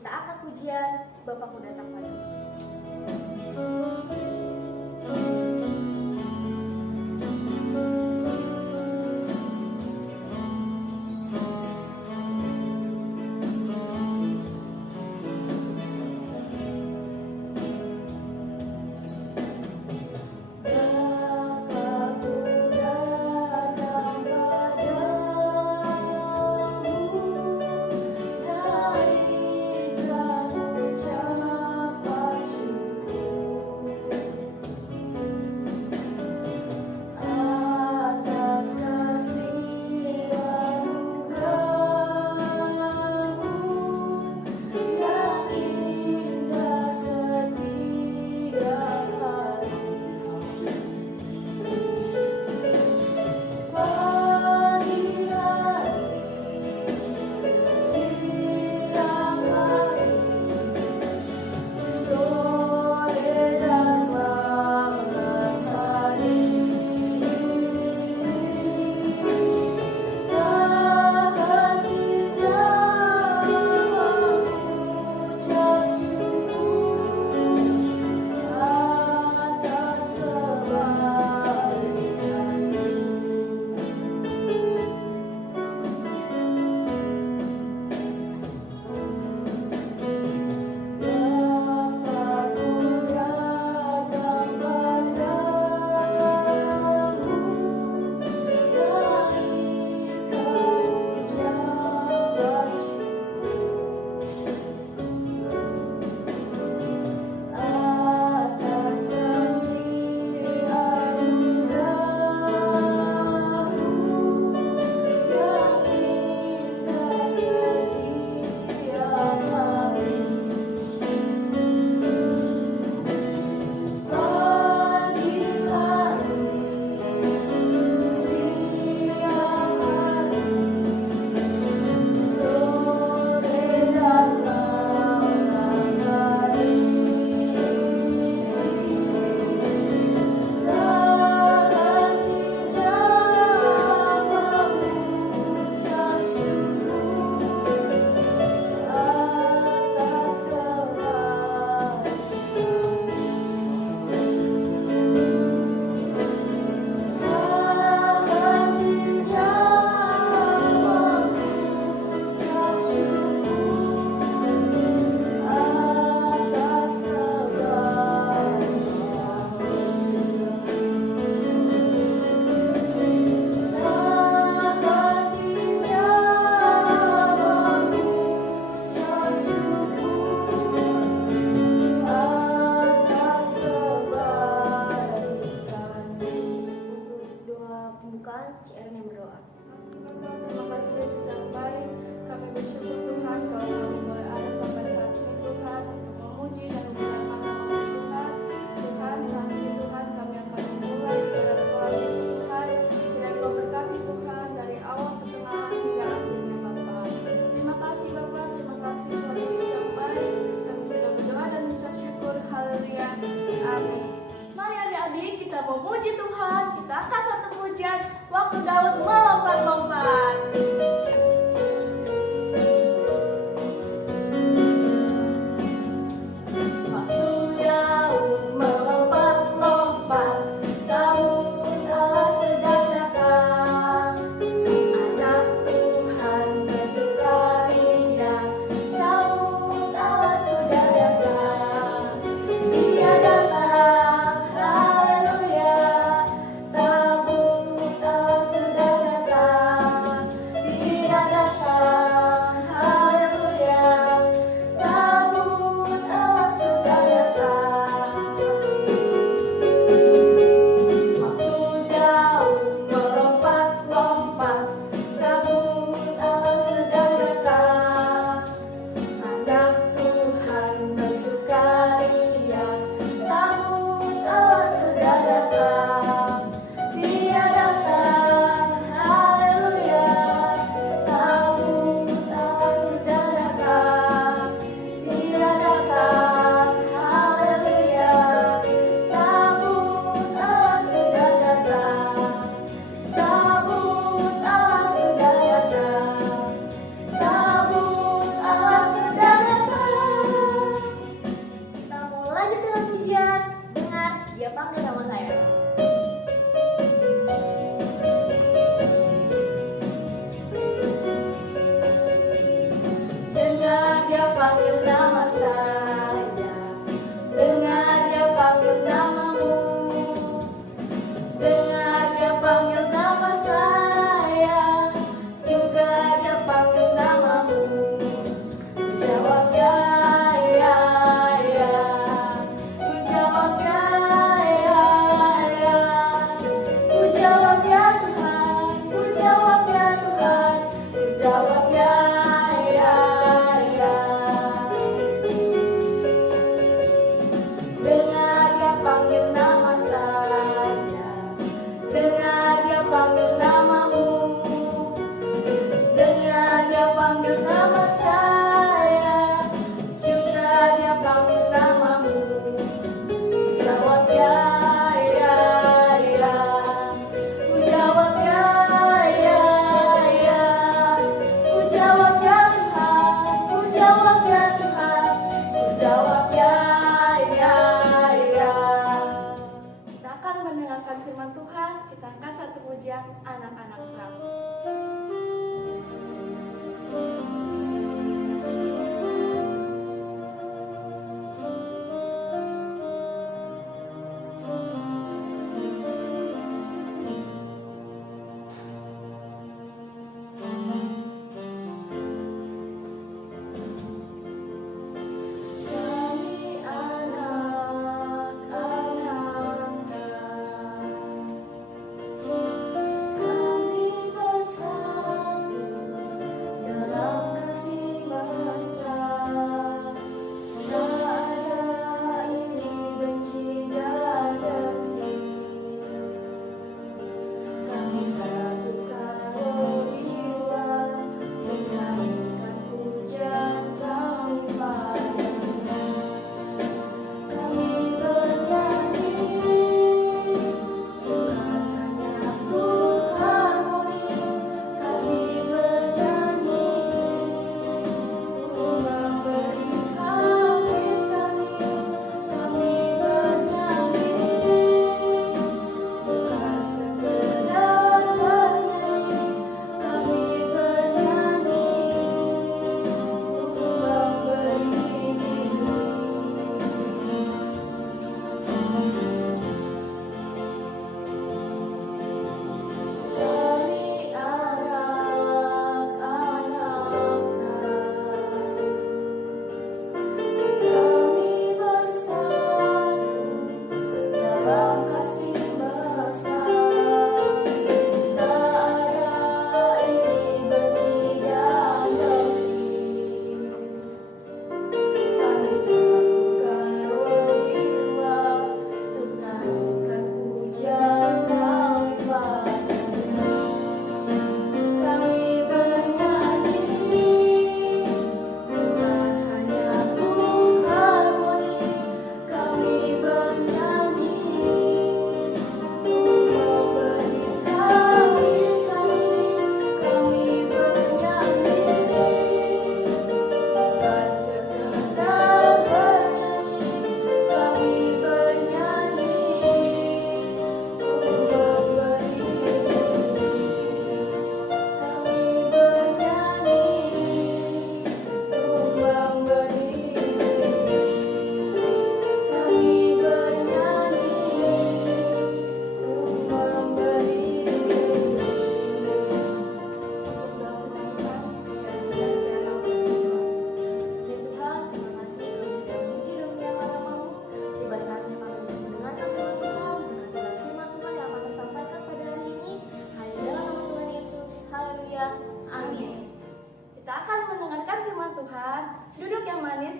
Kita angkat pujian, Bapakku datang padaku. Memuji Tuhan, kita akan satu pujian waktu Daud melompat-lompat. jawab ya Tuhan, ku jawab ya, ya, ya. Kita akan mendengarkan firman Tuhan, kita angkat satu pujian anak-anak Pram.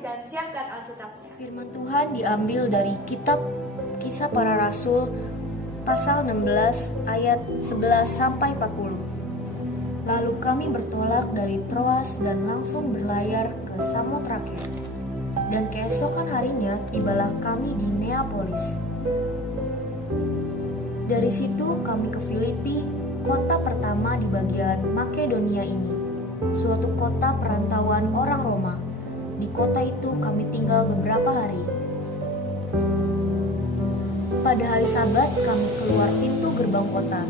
Dan siapkan Alkitabnya. Firman Tuhan diambil dari kitab Kisah Para Rasul pasal 16 ayat 11 sampai 40. Lalu kami bertolak dari Troas dan langsung berlayar ke Samotrake. Dan keesokan harinya tibalah kami di Neapolis. Dari situ kami ke Filipi, kota pertama di bagian Makedonia ini, suatu kota perantauan orang Roma. Di kota itu kami tinggal beberapa hari. Pada hari Sabat kami keluar pintu gerbang kota.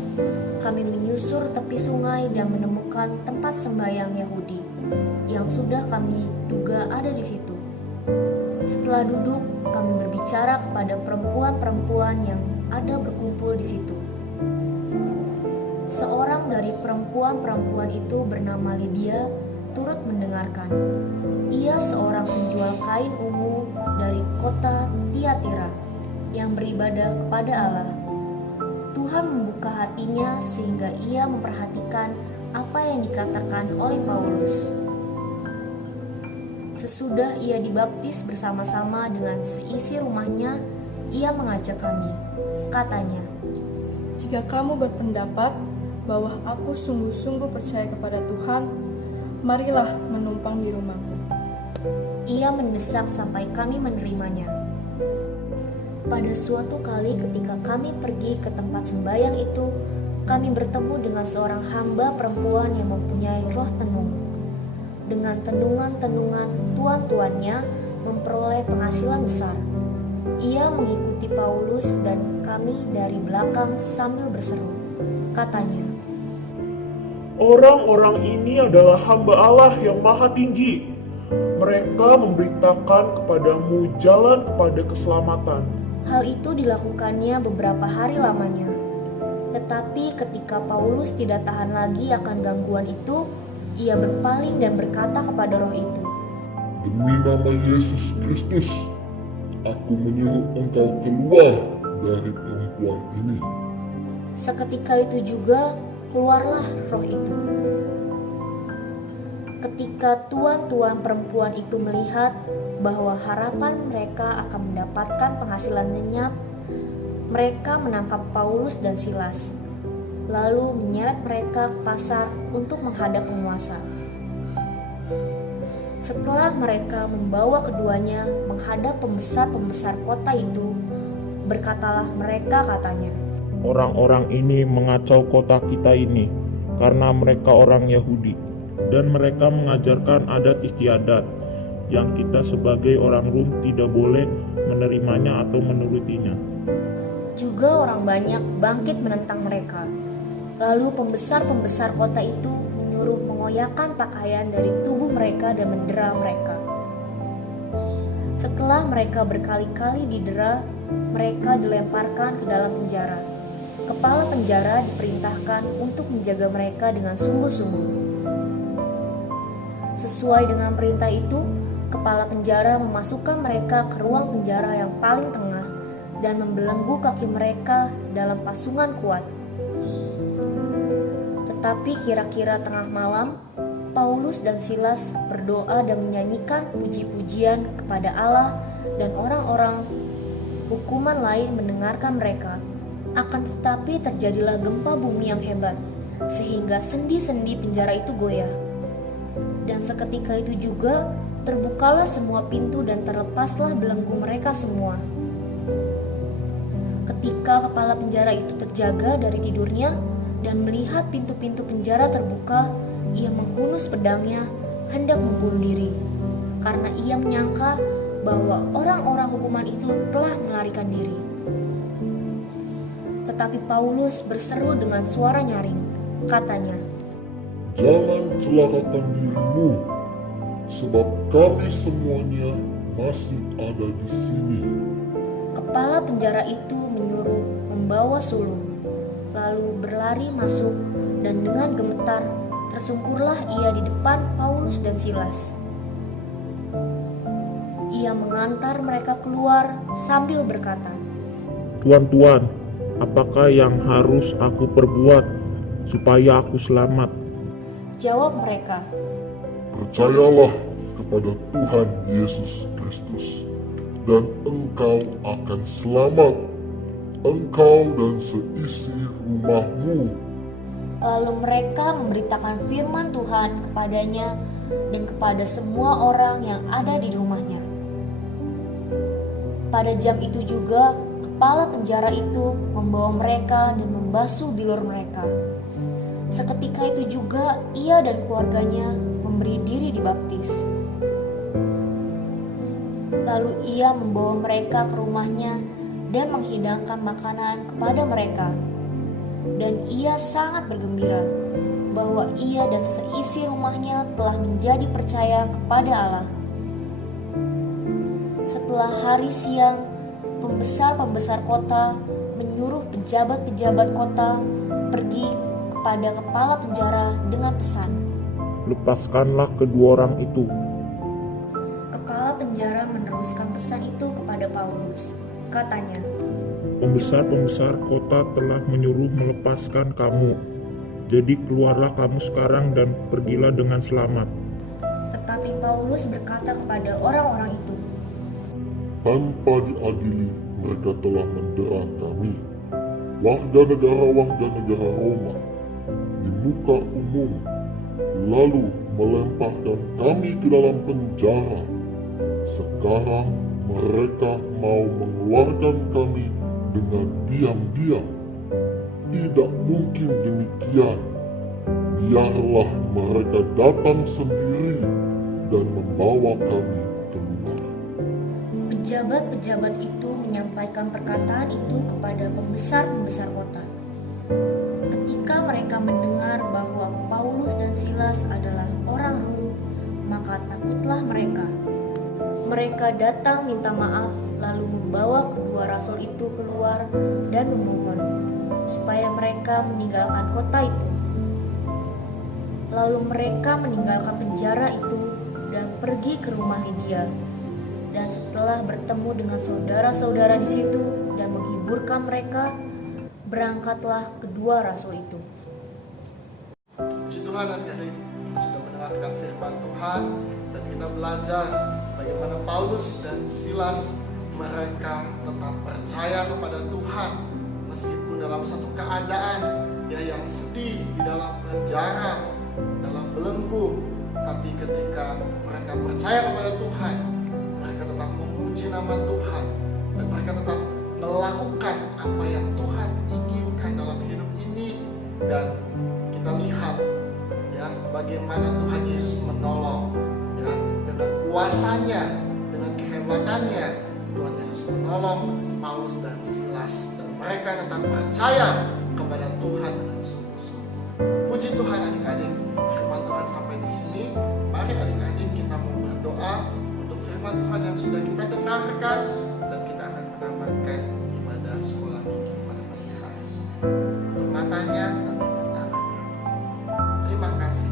Kami menyusur tepi sungai dan menemukan tempat sembahyang Yahudi yang sudah kami duga ada di situ. Setelah duduk, kami berbicara kepada perempuan-perempuan yang ada berkumpul di situ. Seorang dari perempuan-perempuan itu bernama Lydia turut mendengarkan. Ia seorang penjual kain ungu dari kota Tiatira yang beribadah kepada Allah. Tuhan membuka hatinya sehingga ia memperhatikan apa yang dikatakan oleh Paulus. Sesudah ia dibaptis bersama-sama dengan seisi rumahnya, ia mengajak kami. Katanya, "Jika kamu berpendapat bahwa aku sungguh-sungguh percaya kepada Tuhan, marilah menumpang di rumahku." Ia mendesak sampai kami menerimanya. Pada suatu kali ketika kami pergi ke tempat sembahyang itu, kami bertemu dengan seorang hamba perempuan yang mempunyai roh tenung. dengan tenungan-tenungan tuan-tuannya memperoleh penghasilan besar. Ia mengikuti Paulus dan kami dari belakang sambil berseru. Katanya, "Orang-orang ini adalah hamba Allah yang maha tinggi. Mereka memberitakan kepadamu jalan kepada keselamatan." hal itu dilakukannya beberapa hari lamanya. Tetapi ketika Paulus tidak tahan lagi akan gangguan itu, ia berpaling dan berkata kepada roh itu, Demi nama Yesus Kristus, aku menyuruh engkau keluar dari perempuan ini. Seketika itu juga keluarlah roh itu. Ketika tuan-tuan perempuan itu melihat bahwa harapan mereka akan mendapatkan penghasilan lenyap, mereka menangkap Paulus dan Silas, lalu menyeret mereka ke pasar untuk menghadap penguasa. Setelah mereka membawa keduanya menghadap pembesar-pembesar kota itu, berkatalah mereka katanya, Orang-orang ini mengacau kota kita ini karena mereka orang Yahudi, dan mereka mengajarkan adat istiadat yang kita sebagai orang Rum tidak boleh menerimanya atau menurutinya. Juga orang banyak bangkit menentang mereka. Lalu pembesar-pembesar kota itu menyuruh mengoyakkan pakaian dari tubuh mereka dan mendera mereka. Setelah mereka berkali-kali didera, mereka dilemparkan ke dalam penjara. Kepala penjara diperintahkan untuk menjaga mereka dengan sungguh-sungguh. Sesuai dengan perintah itu, kepala penjara memasukkan mereka ke ruang penjara yang paling tengah dan membelenggu kaki mereka dalam pasungan kuat. Tetapi kira-kira tengah malam, Paulus dan Silas berdoa dan menyanyikan puji-pujian kepada Allah, dan orang-orang hukuman lain mendengarkan mereka. Akan tetapi terjadilah gempa bumi yang hebat, sehingga sendi-sendi penjara itu goyah. Dan seketika itu juga terbukalah semua pintu dan terlepaslah belenggu mereka semua. Ketika kepala penjara itu terjaga dari tidurnya dan melihat pintu-pintu penjara terbuka, ia menghunus pedangnya hendak membunuh diri, karena ia menyangka bahwa orang-orang hukuman itu telah melarikan diri. Tetapi Paulus berseru dengan suara nyaring, katanya, Jangan celakakan dirimu, sebab kami semuanya masih ada di sini. Kepala penjara itu menyuruh membawa sulung, lalu berlari masuk, dan dengan gemetar tersungkurlah ia di depan Paulus dan Silas. Ia mengantar mereka keluar sambil berkata, Tuan-tuan, apakah yang harus aku perbuat supaya aku selamat? Jawab mereka, Percayalah kepada Tuhan Yesus Kristus, dan engkau akan selamat, engkau dan seisi rumahmu. Lalu mereka memberitakan firman Tuhan kepadanya dan kepada semua orang yang ada di rumahnya. Pada jam itu juga, kepala penjara itu membawa mereka dan membasuh bilur mereka. Seketika itu juga ia dan keluarganya memberi diri dibaptis. Lalu ia membawa mereka ke rumahnya dan menghidangkan makanan kepada mereka. Dan ia sangat bergembira bahwa ia dan seisi rumahnya telah menjadi percaya kepada Allah. Setelah hari siang, pembesar-pembesar kota menyuruh pejabat-pejabat kota pergi kepada kepala penjara dengan pesan, Lepaskanlah kedua orang itu. Kepala penjara meneruskan pesan itu kepada Paulus. Katanya, Pembesar-pembesar kota telah menyuruh melepaskan kamu. Jadi keluarlah kamu sekarang dan pergilah dengan selamat. tetapi Paulus berkata kepada orang-orang itu, Tanpa diadili, mereka telah mendera kami, warga negara Roma, di muka umum, lalu melemparkan kami ke dalam penjara. Sekarang mereka mau mengeluarkan kami dengan diam-diam. Tidak mungkin demikian. Biarlah mereka datang sendiri dan membawa kami keluar. Pejabat-pejabat itu menyampaikan perkataan itu kepada pembesar-pembesar kota. Ketika mereka mendengar bahwa Paulus dan Silas adalah orang Rom, maka takutlah mereka. Mereka datang minta maaf, lalu membawa kedua rasul itu keluar dan memohon supaya mereka meninggalkan kota itu. Lalu mereka meninggalkan penjara itu dan pergi ke rumah Lydia. Dan setelah bertemu dengan saudara-saudara di situ dan menghiburkan mereka, berangkatlah kedua rasul itu. Puji Tuhan, adik-adik, kita sudah mendengarkan firman Tuhan dan kita belajar bagaimana Paulus dan Silas mereka tetap percaya kepada Tuhan meskipun dalam satu keadaan yang sedih di dalam penjara, dalam belenggu, tapi ketika mereka percaya kepada Tuhan, mereka tetap memuji nama Tuhan dan mereka tetap melakukan apa yang Tuhan inginkan dalam hidup ini. Dan kita lihat ya bagaimana Tuhan Yesus menolong ya, dengan kuasanya, dengan kehebatannya Tuhan Yesus menolong Paulus dan Silas dan mereka tetap percaya kepada Tuhan dengan sungguh-sungguh. Puji Tuhan adik-adik, firman Tuhan sampai di sini. Mari adik-adik kita mau berdoa untuk firman Tuhan yang sudah kita dengarkan dan kita akan menamatkan ibadah sekolah minggu pada pagi hari. Untuk matanya dan tangan. Terima kasih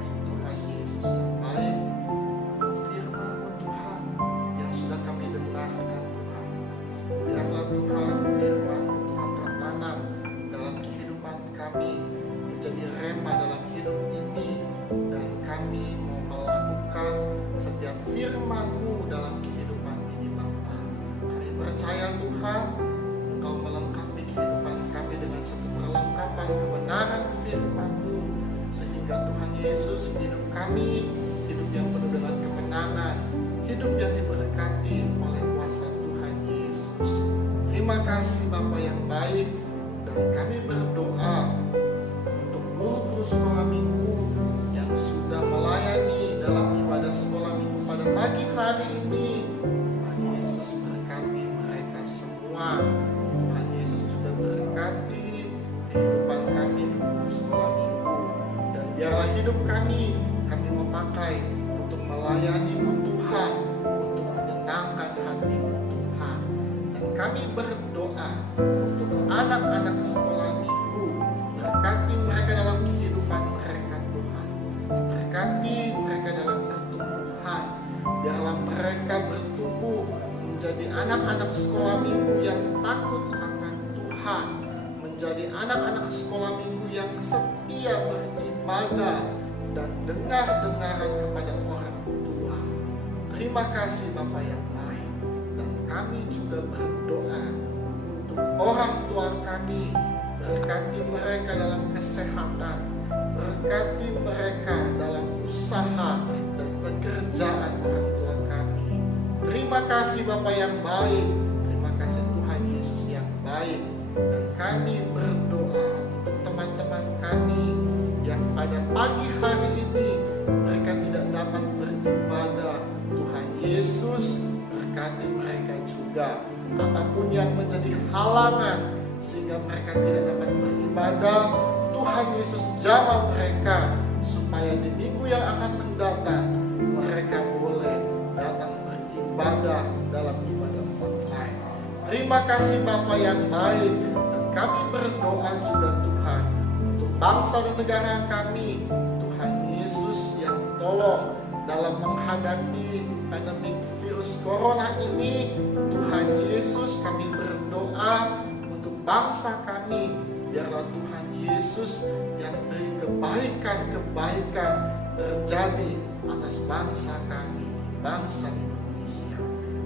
Tuhan Yesus yang baik untuk firman-Mu Tuhan yang sudah kami dengarkan Tuhan. Biarlah Tuhan firman-Mu Tuhan tertanam dalam kehidupan kami, menjadi rema dalam hidup ini, dan kami mau melakukan setiap firman-Mu dalam kehidupan ini Bapa. Kami percaya Tuhan, Engkau melengkapi kehidupan kami dengan satu perlengkapan kebenaran firman-Mu, sehingga Tuhan Yesus hidup kami, hidup yang penuh dengan kemenangan, hidup yang diberkati oleh kuasa Tuhan Yesus. Terima kasih Bapa yang baik, dan kami berdoa untuk guru-guru sekolah minggu yang sudah melayani dalam ibadah sekolah minggu pada pagi hari ini. Tuhan Yesus berkati mereka semua. Tuhan Yesus sudah berkati kehidupan kami guru sekolah minggu, dan biarlah hidup kami memakai untuk melayani-Mu Tuhan, untuk menyenangkan hati-Mu Tuhan. Dan kami berdoa untuk anak-anak sekolah minggu, berkati mereka dalam kehidupan mereka Tuhan, berkati mereka dalam pertumbuhan. Biarlah mereka bertumbuh menjadi anak-anak sekolah minggu yang takut akan Tuhan, menjadi anak-anak sekolah minggu yang setia beribadah dan dengar-dengaran kepada orang tua. Terima kasih Bapa yang baik, dan kami juga berdoa untuk orang tua kami, berkati mereka dalam kesehatan, berkati mereka dalam usaha dan pekerjaan orang tua kami. Terima kasih Bapa yang baik, terima kasih Tuhan Yesus yang baik, dan kami berdoa untuk teman-teman kami yang pada pagi hari ini mereka tidak dapat beribadah. Tuhan Yesus berkati mereka juga, apapun yang menjadi halangan sehingga mereka tidak dapat beribadah, Tuhan Yesus jamah mereka supaya di minggu yang akan mendatang mereka boleh datang beribadah dalam ibadah online. Terima kasih Bapa yang baik, dan kami berdoa juga Tuhan untuk bangsa dan negara kami. Tuhan Yesus yang tolong dalam menghadapi pandemi virus corona ini. Tuhan Yesus, kami berdoa untuk bangsa kami. Biarlah Tuhan Yesus yang beri kebaikan-kebaikan terjadi atas bangsa kami, bangsa Indonesia.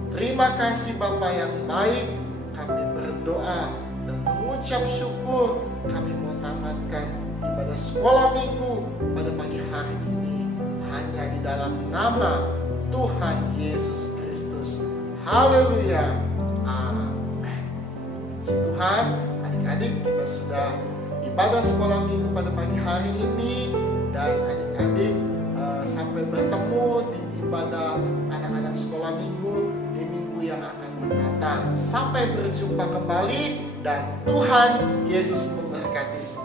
Terima kasih Bapa yang baik, kami berdoa dan mengucap syukur. Kami mau tamatkan ibadah sekolah minggu pada pagi hari ini hanya di dalam nama Tuhan Yesus Kristus. Haleluya. Amin. Tuhan, adik-adik, kita sudah ibadah sekolah minggu pada pagi hari ini, dan adik-adik sampai bertemu di ibadah anak-anak sekolah minggu di minggu yang akan mendatang. Sampai berjumpa kembali dan Tuhan Yesus memberkati.